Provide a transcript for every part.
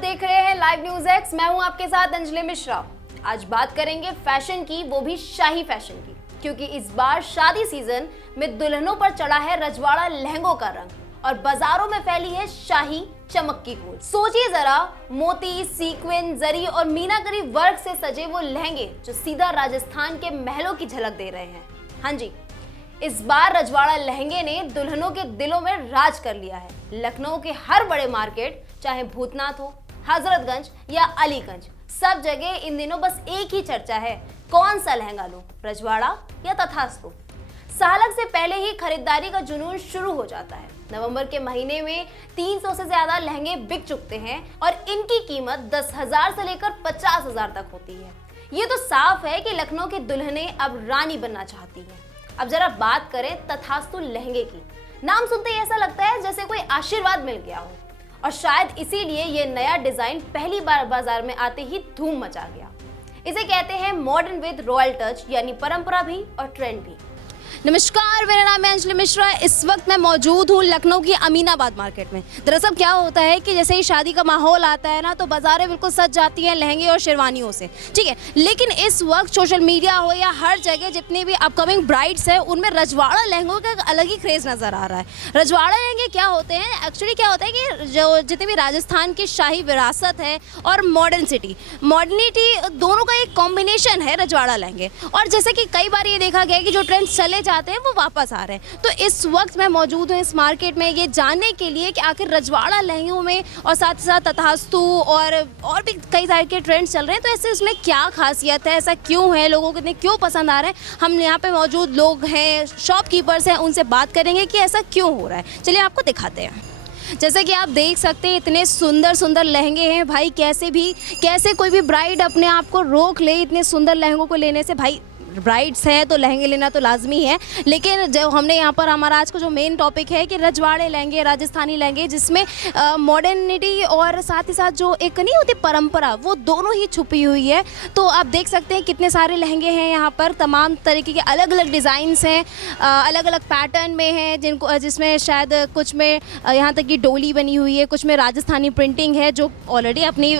देख रहे हैं लाइव न्यूज एक्स। मैं हूं आपके साथ अंजलि मिश्रा। आज बात करेंगे फैशन की, वो भी शाही फैशन की, क्योंकि इस बार शादी सीजन में दुल्हनों पर चढ़ा है रजवाड़ा लहंगों का रंग और बाजारों में फैली है शाही चमक की गूंज। सोचिए जरा, मोती, सीक्वेंस, जरी और मीनाकरी वर्क से सजे वो लहंगे जो सीधा राजस्थान के महलों की झलक दे रहे हैं। हाँ जी, इस बार रजवाड़ा लहंगे ने दुल्हनों के दिलों में राज कर लिया है। लखनऊ के हर बड़े मार्केट, चाहे भूतनाथ हो, हजरतगंज या अलीगंज, सब जगह इन दिनों बस एक ही चर्चा है, कौन सा लहंगा लूं, रजवाड़ा या तथास्तु। सालक से पहले ही खरीदारी का जुनून शुरू हो जाता है। नवंबर के महीने में 300 से ज्यादा लहंगे बिक चुकते हैं और इनकी कीमत 10,000 से लेकर 50,000 तक होती है। ये तो साफ है कि लखनऊ की दुल्हनें अब रानी बनना चाहती हैं। अब जरा बात करें तथास्तु लहंगे की। नाम सुनते ही ऐसा लगता है जैसे कोई आशीर्वाद मिल गया हो, और शायद इसीलिए ये नया डिजाइन पहली बार बाजार में आते ही धूम मचा गया। इसे कहते हैं मॉडर्न विद रॉयल टच, यानी परंपरा भी और ट्रेंड भी। नमस्कार, मेरा नाम है अंजलि मिश्रा। इस वक्त मैं मौजूद हूँ लखनऊ की अमीनाबाद मार्केट में। दरअसल क्या होता है कि जैसे ही शादी का माहौल आता है ना, तो बाजारें बिल्कुल सज जाती हैं लहंगे और शेरवानियों से, ठीक है। लेकिन इस वक्त सोशल मीडिया हो या हर जगह जितनी भी अपकमिंग ब्राइड्स हैं, उनमें रजवाड़ा लहंगों का एक अलग ही क्रेज़ नज़र आ रहा है। रजवाड़ा लहंगे क्या होते हैं, एक्चुअली क्या होता है कि जो जितनी भी राजस्थान की शाही विरासत है और मॉडर्निटी दोनों का एक कॉम्बिनेशन है रजवाड़ा लहंगे। और जैसे कि कई बार ये देखा गया है कि जो ट्रेंड चले जाते हैं वो वापस आ रहे हैं। तो इस वक्त मैं मौजूद हूँ इस मार्केट में ये जानने के लिए कि आखिर रजवाड़ा लहंगों में और साथ ही साथ तथास्तु और भी कई तरह के ट्रेंड्स चल रहे हैं, तो ऐसे उसमें क्या खासियत है, ऐसा क्यों है, लोगों को इतने क्यों पसंद आ रहे हैं। हम यहाँ पे मौजूद लोग हैं, शॉपकीपर्स हैं, उनसे बात करेंगे कि ऐसा क्यों हो रहा है। चलिए आपको दिखाते हैं। जैसे कि आप देख सकते हैं इतने सुंदर सुंदर लहंगे हैं भाई। कैसे कोई भी ब्राइड अपने आप को रोक ले इतने सुंदर लहंगों को लेने से। भाई ब्राइड्स हैं तो लहंगे लेना तो लाजमी है, लेकिन जो हमने यहाँ पर हमारा आज का जो मेन टॉपिक है कि रजवाड़े लहंगे, राजस्थानी लहंगे, जिसमें मॉडर्निटी और साथ ही साथ जो एक नहीं होती परंपरा, वो दोनों ही छुपी हुई है। तो आप देख सकते हैं कितने सारे लहंगे हैं यहाँ पर, तमाम तरीके के अलग अलग डिज़ाइंस हैं, अलग अलग पैटर्न में हैं, जिसमें शायद कुछ में यहाँ तक कि डोली बनी हुई है, कुछ में राजस्थानी प्रिंटिंग है, जो ऑलरेडी अपनी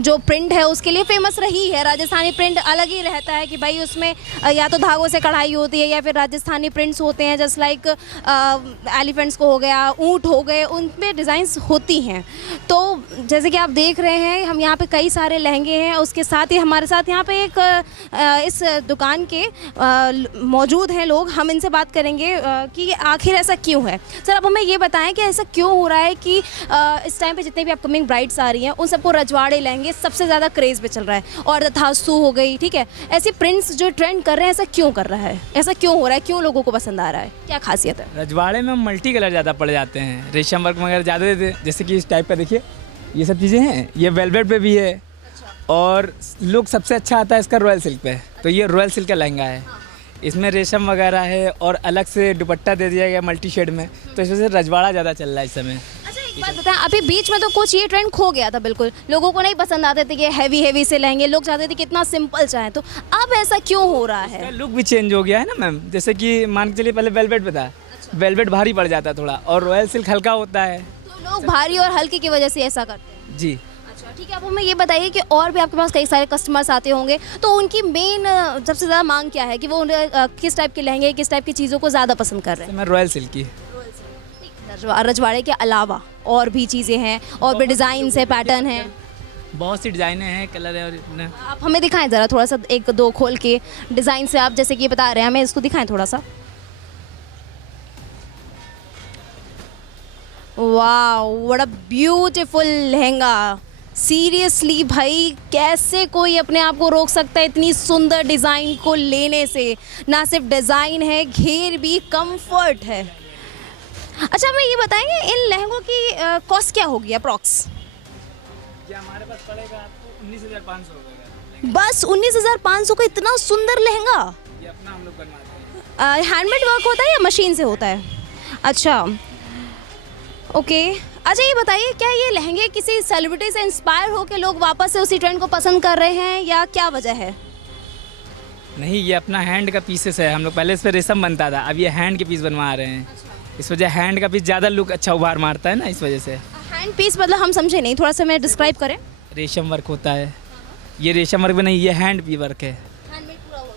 जो प्रिंट है उसके लिए फेमस रही है। राजस्थानी प्रिंट अलग ही रहता है कि भाई उसमें या तो धागों से कढ़ाई होती है या फिर राजस्थानी प्रिंट्स होते हैं, जस्ट लाइक एलिफेंट्स को हो गया, ऊँट हो गए, उनमें डिज़ाइंस होती हैं। तो जैसे कि आप देख रहे हैं हम यहाँ पे कई सारे लहंगे हैं। उसके साथ ही हमारे साथ यहाँ पे एक इस दुकान के मौजूद हैं लोग, हम इनसे बात करेंगे कि आखिर ऐसा क्यों है। सर आप हमें ये बताएं कि ऐसा क्यों हो रहा है कि इस टाइम पे जितने भी अपकमिंग ब्राइड्स आ रही हैं उन सबको रजवाड़े लहंगे सबसे ज़्यादा क्रेज़ पे चल रहा है, और तथास्तु हो गई, ठीक है, ऐसी प्रिंट्स जो ट्रेंड कर रहे हैं, ऐसा क्यों कर रहा है, ऐसा क्यों हो रहा है, क्यों लोगों को पसंद आ रहा है, क्या खासियत है? रजवाड़े में मल्टी कलर ज़्यादा पड़ जाते हैं, रेशम वर्क वगैरह ज़्यादा देते हैं। जैसे कि इस टाइप का देखिए, ये सब चीज़ें हैं, ये वेलवेट पे भी है। अच्छा। और लुक सबसे अच्छा आता है इसका रॉयल सिल्क पे, तो ये रॉयल सिल्क का लहंगा है। इसमें रेशम वगैरह है और अलग से दुपट्टा दे दिया गया मल्टी शेड में, तो इस वजह से रजवाड़ा ज़्यादा चल रहा है इस समय। बात बताएं, अभी बीच में तो कुछ ये ट्रेंड खो गया था, बिल्कुल लोगों को नहीं पसंद आते थे कि हैवी से लहंगे, लोग चाहते थे कि इतना सिंपल चाहें, तो अब ऐसा क्यों हो रहा है? लुक भी चेंज हो गया है ना मैम। जैसे कि मान के चलिए पहले वेलवेट पे था। अच्छा। वेलवेट भारी पड़ जाता है थोड़ा, और रॉयल सिल्क हल्का होता है, तो लोग भारी और हल्के की वजह से ऐसा करते हैं। जी अच्छा ठीक है, आप हमें ये बताइए कि और भी आपके पास कई सारे कस्टमर्स आते होंगे, तो उनकी मेन सबसे ज़्यादा मांग क्या है कि वो किस टाइप के लहंगे, किस टाइप की चीज़ों को ज़्यादा पसंद कर रहे हैं? मैं रॉयल सिल्क की। रजवाड़े के अलावा और भी चीज़ें हैं, और भी डिज़ाइन है, पैटर्न है, बहुत सी डिज़ाइनें हैं, कलर है। और आप हमें दिखाएं ज़रा थोड़ा सा, एक दो खोल के डिज़ाइन से आप जैसे कि ये बता रहे हैं, हमें इसको दिखाएं थोड़ा सा। Wow, what a beautiful lehenga. Seriously भाई, कैसे कोई अपने आप को रोक सकता है इतनी सुंदर डिज़ाइन को लेने से? ना सिर्फ डिज़ाइन है, घेर भी, कंफर्ट है। अच्छा हमें ये बताएंगे इन लहंगों की कॉस्ट क्या होगी अप्रॉक्स? ये हमारे पास पड़ेगा आपको 19,500 रुपये। बस 19,500 का इतना सुंदर लहंगा? ये अपना हम लोग बनवाते हैं। हैंडमेड वर्क होता है या मशीन से होता है? अच्छा ओके। अच्छा ये बताइए, क्या ये लहंगे किसी सेलिब्रिटी से इंस्पायर हो के लोग वापस से उसी ट्रेंड को पसंद कर रहे हैं, या क्या वजह है? नहीं, ये अपना हैंड का पीसेस है। हम लोग पहले इस पर रेशम बनता था, अब ये हैंड के पीस बनवा रहे हैं। इस वजह हैंड का पीस ज़्यादा लुक अच्छा उभार मारता है ना, इस वजह से। हैंड पीस मतलब हम समझे नहीं, थोड़ा सा मैं डिस्क्राइब करें। रेशम वर्क होता है, ये रेशम वर्क भी नहीं, ये हैंड भी वर्क है। हैंडमेड पूरा वर्क।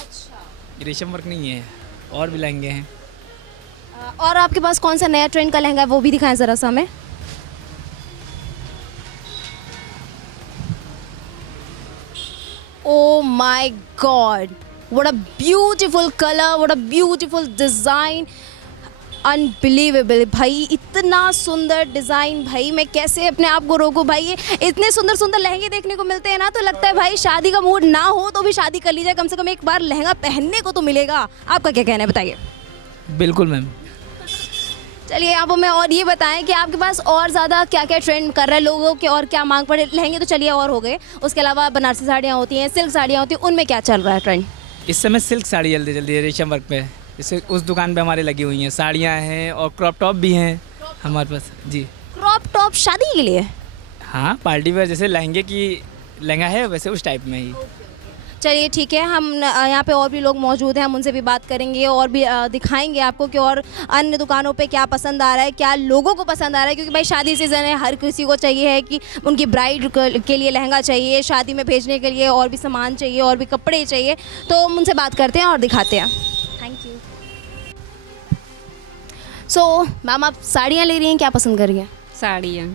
अच्छा। ये रेशम वर्क नहीं है, और भी लहंगे हैं। और आपके पास कौन सा नया ट्रेंड का लहंगा है वो भी दिखाएं ज़रा सा हमें। Oh my God! What a beautiful color! What a beautiful design! Unbelievable भाई, इतना सुंदर डिज़ाइन भाई, मैं कैसे अपने आप को रोकूं भाई। ये इतने सुंदर सुंदर लहंगे देखने को मिलते हैं ना, तो लगता है भाई शादी का मूड ना हो तो भी शादी कर लीजिए, कम से कम एक बार लहंगा पहनने को तो मिलेगा। आपका क्या कहना है बताइए। बिल्कुल मैम। चलिए आप हमें और ये बताएं कि आपके पास और ज़्यादा क्या क्या ट्रेंड कर रहा है लोगों के, और क्या मांग पड़े। लहंगे तो चलिए और हो गए, उसके अलावा बनारसी साड़ियाँ होती हैं, सिल्क साड़ियाँ होती हैं, उनमें क्या चल रहा है ट्रेंड? इस समय सिल्क साड़ी जल्दी जल्दी है रेशम वर्क पे, जैसे उस दुकान पे हमारे लगी हुई हैं, साड़ियाँ हैं और क्रॉप टॉप भी हैं हमारे पास जी। क्रॉप टॉप शादी के लिए? हाँ, पार्टी वेयर, जैसे लहंगे की लहंगा है वैसे उस टाइप में ही। चलिए ठीक है, हम यहाँ पे और भी लोग मौजूद हैं, हम उनसे भी बात करेंगे और भी दिखाएंगे आपको कि और अन्य दुकानों पे क्या पसंद आ रहा है, क्या लोगों को पसंद आ रहा है, क्योंकि भाई शादी सीज़न है, हर किसी को चाहिए है कि उनकी ब्राइड के लिए लहंगा चाहिए, शादी में भेजने के लिए और भी सामान चाहिए और भी कपड़े चाहिए। तो हम उनसे बात करते हैं और दिखाते हैं। Thank you. सो मैम, आप साड़ियाँ ले रही हैं, क्या पसंद कर रही हैं? साड़ियाँ।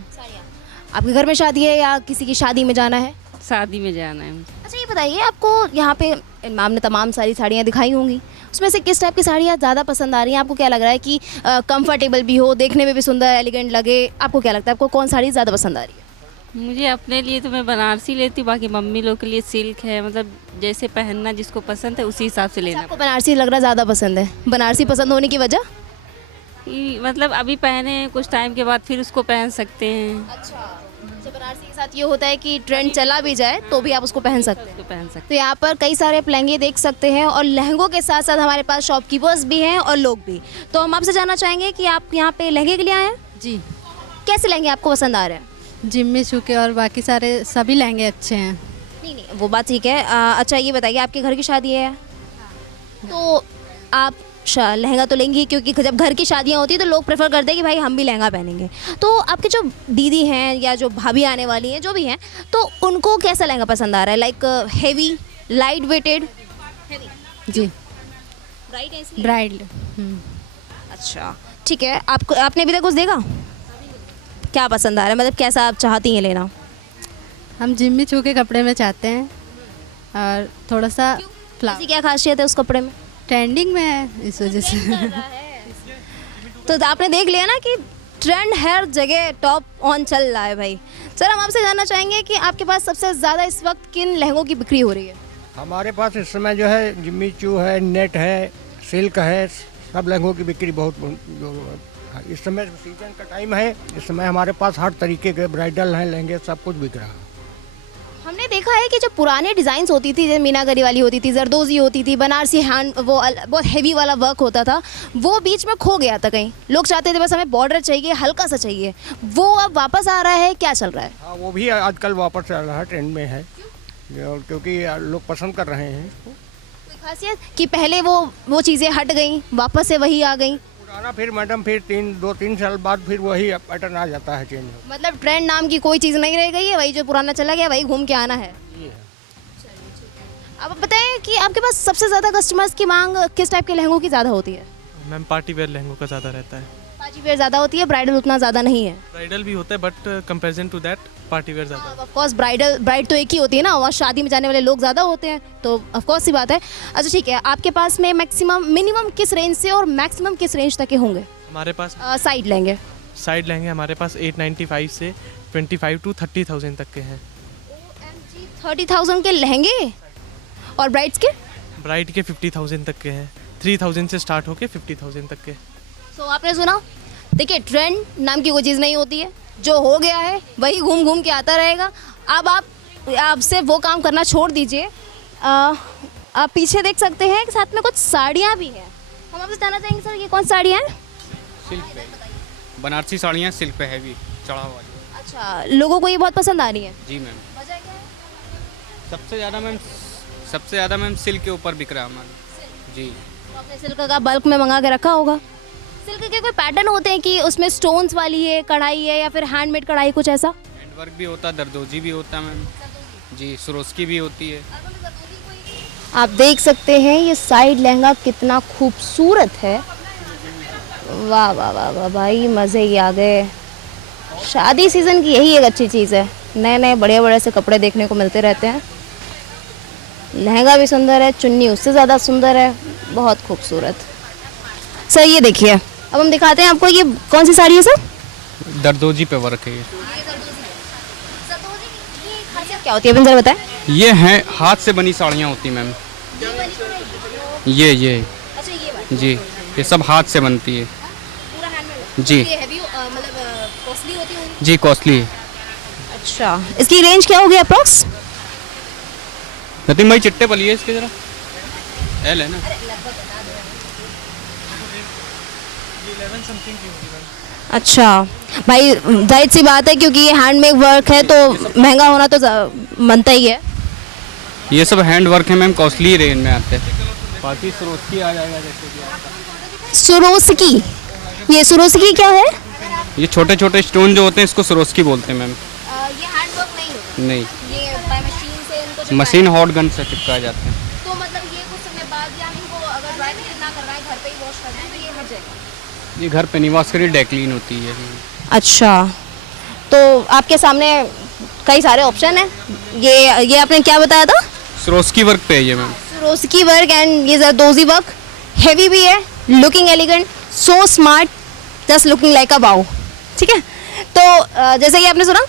आपके घर में शादी है या किसी की शादी में जाना है? शादी में जाना है मुझे। अच्छा ये बताइए, आपको यहाँ पे मैम ने तमाम सारी साड़ियाँ दिखाई होंगी, उसमें से किस टाइप की साड़ियाँ ज़्यादा पसंद आ रही हैं? आपको क्या लग रहा है कि कंफर्टेबल भी हो, देखने में भी सुंदर एलिगेंट लगे? आपको क्या लगता है, आपको कौन साड़ी ज़्यादा पसंद आ रही है? मुझे अपने लिए तो मैं बनारसी लेती हूँ, बाकी मम्मी लोग के लिए सिल्क है, मतलब जैसे पहनना जिसको पसंद है उसी हिसाब से लेना। आपको बनारसी लग रहा है ज़्यादा पसंद है? बनारसी पसंद होने की वजह? मतलब अभी पहने कुछ टाइम के बाद फिर उसको पहन सकते हैं। अच्छा, बनारसी के साथ ये होता है कि ट्रेंड चला भी जाए तो भी आप उसको पहन सकते हैं। उसको पहन सकते तो यहाँ पर कई सारे लहंगे देख सकते हैं, और लहंगों के साथ साथ हमारे पास शॉपकीपर्स भी हैं और लोग भी। तो हम आपसे जानना चाहेंगे कि आप यहाँ पे लहंगे के लिए आए हैं? जी, कैसे लहंगे आपको पसंद आ रहे हैं? जिम में छू के और बाकी सारे सभी लहंगे अच्छे हैं। नहीं वो बात ठीक है। अच्छा ये बताइए, आपके घर की शादी है तो आप लहंगा तो लेंगी, क्योंकि जब घर की शादियाँ होती है तो लोग प्रेफर करते हैं कि भाई हम भी लहंगा पहनेंगे। तो आपके जो दीदी हैं या जो भाभी आने वाली हैं, जो भी हैं, तो उनको कैसा लहंगा पसंद आ रहा है? Like heavy, light weighted? जी, राइट है इसलिए? ब्राइड। अच्छा ठीक है, आपको आपने अभी तक कुछ देखा? क्या पसंद आ रहा है, मतलब कैसा आप चाहती हैं लेना? हम जिम में छू के कपड़े में चाहते हैं, और थोड़ा सा ऐसी क्या खासियत है उस कपड़े में? ट्रेंडिंग में है इस वजह से। तो आपने देख लिया ना कि ट्रेंड हर जगह टॉप ऑन चल रहा है भाई। सर हम आपसे जानना चाहेंगे कि आपके पास सबसे ज़्यादा इस वक्त किन लहंगों की बिक्री हो रही है? हमारे पास इस समय जो है जिम्मी चू है, नेट है, सिल्क है, सब लहंगों की बिक्री बहुत जो इस समय सीजन का टाइम है, इस समय हमारे पास हर तरीके के ब्राइडल हैं, लहंगे सब कुछ बिक रहा है। हमने देखा है कि जो पुराने डिज़ाइंस होती थी, जैसे मीनाकरी वाली होती थी, जरदोजी होती थी, बनारसी हैंड, वो बहुत हैवी वाला वर्क होता था, वो बीच में खो गया था कहीं। लोग चाहते थे बस हमें बॉर्डर चाहिए, हल्का सा चाहिए, वो अब वापस आ रहा है, क्या चल रहा है? हाँ, वो भी आजकल वापस चल रहा है, ट्रेंड में है, क्योंकि लोग पसंद कर रहे हैं इसको। कोई खासियत कि पहले वो चीज़ें हट गई, वापस से वही आ गई? पुराना फिर मैडम फिर 2-3 साल बाद फिर वही पैटर्न आ जाता है चेंज। मतलब ट्रेंड नाम की कोई चीज़ नहीं रह गई है, वही जो पुराना चला गया वही घूम के आना है। अब बताएं कि आपके पास सबसे ज़्यादा कस्टमर्स की मांग किस टाइप के लहंगों की ज़्यादा होती है? मैम पार्टी वेयर लहंगों का ज़्यादा रहता है। पार्टी वेयर ज़्यादा होती है, ब्राइडल उतना ज़्यादा नहीं है। ब्राइडल भी होता है but comparison to that party wear ज़्यादा है। ऑफ कोर्स ब्राइड तो एक ही होती है ना, वहाँ शादी में जाने वाले लोग ज़्यादा होते हैं, तो ऑफ कोर्स सी बात है। अच्छा ठीक है, आपके पास में मिनिमम किस रेंज से और मैक्सिमम किस रेंज तक के होंगे हमारे पास साइड लहंगे? साइड लहंगे हमारे पास 895 से 25 to 30,000 तक के हैं। 30,000 के लहंगे, और ब्राइड्स के? ब्राइड के 50,000 तक के हैं, 3,000 से स्टार्ट होके 50,000 तक के। सो आपने सुना, देखिए ट्रेंड नाम की कोई चीज़ नहीं होती है, जो हो गया है वही घूम घूम के आता रहेगा। अब आपसे वो काम करना छोड़ दीजिए। आप पीछे देख सकते हैं कि साथ में कुछ साड़ियाँ भी हैं। हम आपसे जानना चाहेंगे सर, ये कौन सी साड़ियाँ हैं? सिल्क पे, बनारसी साड़ियाँ सिल्क पे हैवी चढ़ाव वाली। अच्छा, लोगों को ये बहुत पसंद आ रही है? जी मैम। वजह क्या है? सबसे ज़्यादा मैम सिल्क के ऊपर बिक रहा है हमारा। जी। तो आपने सिल्क का बल्क में मंगा के रखा होगा? सिल्क के कोई पैटर्न होते हैं कि उसमें स्टोन्स वाली है, कढ़ाई है या फिर हैंडमेड कढ़ाई, कुछ ऐसा? हैंड वर्क भी होता है, दरदोजी भी होता है मैम जी, सरोस्की भी होती है। आप देख सकते हैं ये साइड लहंगा कितना खूबसूरत है। वाह वाह वाह वाह भाई, मज़े ही आ गए। शादी सीज़न की यही एक अच्छी चीज़ है, नए नए बड़े बड़े से कपड़े देखने को मिलते रहते हैं। लहंगा भी सुंदर है, चुन्नी उससे ज़्यादा सुंदर है, बहुत खूबसूरत। सर ये देखिए, अब हम दिखाते हैं आपको, ये कौन सी साड़ी है सर? दरदोजी पे वर्क है ये। क्या होती है अभी जरा बताएं। ये हैं हाथ से बनी साड़ियाँ होती मैम, ये अच्छा ये बात जी, ये सब हाथ से बनती है पूरा हैंडमेड जी। ये हैवी मतलब कॉस्टली होती होगी। जी, कॉस्टली है। अच्छा, इसकी रेंज क्या होगी अप्रॉक्स? नतीम भाई चिट्टे पलिए इसके जरा, एल है ना। अच्छा भाई, जाहिर सी बात है क्योंकि ये हैंडमेड वर्क है तो महंगा होना तो बनता ही है। ये सब हैंड वर्क है मैम, कॉस्टली रेंज में आते हैं। बाकी सरोस्की आ जाएगा जैसे कि आपका। सुरोस्की, ये सुरोस्की क्या है? ये छोटे छोटे स्टोन जो होते हैं इसको सरोस्की बोलते हैं मैम। ये हैंड वर्क नहीं होता, नहीं, ये बाय मशीन से इनको मशीन हॉट गन से चिपकाए जाते हैं। तो मतलब ये कुछ समय बाद या इनको अगर ड्राई ना करना है, घर पे ही वॉश करना है, तो ये हट जाएगा। ये घर पे निवास करी डेक्लीन होती है। अच्छा, तो आपके सामने कई सारे ऑप्शन हैं। ये आपने क्या बताया था? सरोस्की वर्क पे है ये मैम। रोस्की वर्क एंड ये जरदोजी वर्क, हैवी भी है, looking elegant, so smart, just looking like a wow. ठीक है, तो जैसे कि आपने सुना,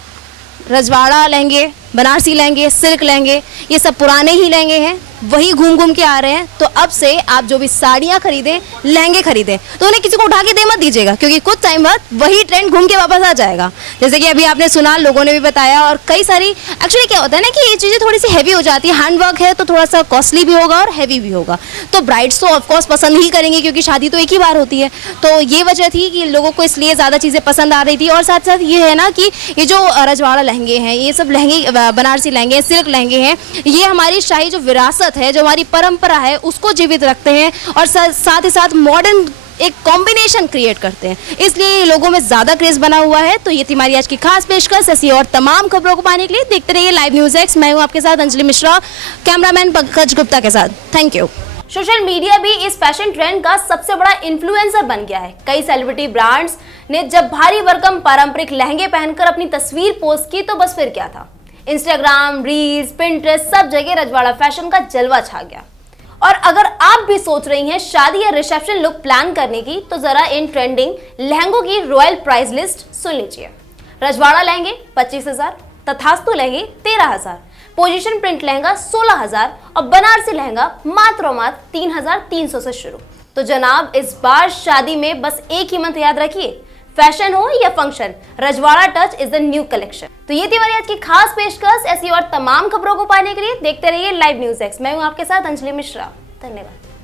रजवाड़ा लहंगे, बनारसी लहंगे, सिल्क लहंगे, ये सब पुराने ही लहंगे हैं, वही घूम घूम के आ रहे हैं। तो अब से आप जो भी साड़ियाँ खरीदें, लहंगे खरीदें, तो उन्हें किसी को उठा के दे मत दीजिएगा, क्योंकि कुछ टाइम बाद वही ट्रेंड घूम के वापस आ जाएगा। जैसे कि अभी आपने सुना, लोगों ने भी बताया, और कई सारी एक्चुअली क्या होता है ना कि ये चीज़ें थोड़ी सी हैवी हो जाती है। हैंड वर्क है तो थोड़ा सा कॉस्टली भी होगा और हैवी भी होगा, तो ब्राइड्स तो ऑफकोर्स पसंद ही करेंगे, क्योंकि शादी तो एक ही बार होती है। तो ये वजह थी कि लोगों को इसलिए ज़्यादा चीज़ें पसंद आ रही थी। और साथ साथ ये है ना कि ये जो रजवाड़ा लहंगे हैं, ये सब लहंगे, बनारसी लहंगे, सिल्क लहंगे हैं, ये हमारी शाही जो विरासत है, जो हमारी परंपरा है, उसको जीवित रखते हैं और साथ ही साथ मॉडर्न एक कॉम्बिनेशन क्रिएट करते हैं। इसलिए लोगों में ज़्यादा क्रेज बना हुआ है। तो ये थी हमारी आज की खास पेशकश। ऐसी और तमाम खबरों को पाने के लिए देखते रहिए लाइव न्यूज़ एक्स। मैं हूँ आपके साथ अंजलि मिश्रा, कैमरामैन पंकज गुप्ता के साथ। Thank you. सोशल मीडिया भी इस फैशन ट्रेंड का सबसे बड़ा इन्फ्लुएंसर बन गया है। कई सेलिब्रिटी ब्रांड्स ने जब भारी भरकम पारंपरिक लहंगे पहनकर अपनी तस्वीर पोस्ट की तो बस फिर क्या था, इंस्टाग्राम, रील्स, पिंटरेस्ट, सब जगह रजवाड़ा फैशन का जलवा छा गया। और अगर आप भी सोच रही हैं शादी या रिसेप्शन लुक प्लान करने की, तो जरा इन ट्रेंडिंग लहंगों की रॉयल प्राइस लिस्ट सुन लीजिए। रजवाड़ा लहंगे 25,000, तथास्तु लहंगे 13,000, पोजीशन प्रिंट लहंगा 16,000 और बनारसी लहंगा मात्र 3,300 से शुरू। तो जनाब, इस बार शादी में बस एक ही मंत्र याद रखिए, फैशन हो या फंक्शन, रजवाड़ा touch is the new collection. तो ये थी हमारी आज की खास पेशकश। ऐसी और तमाम खबरों को पाने के लिए देखते रहिए लाइव न्यूज़ एक्स। मैं हूं आपके साथ अंजलि मिश्रा। धन्यवाद।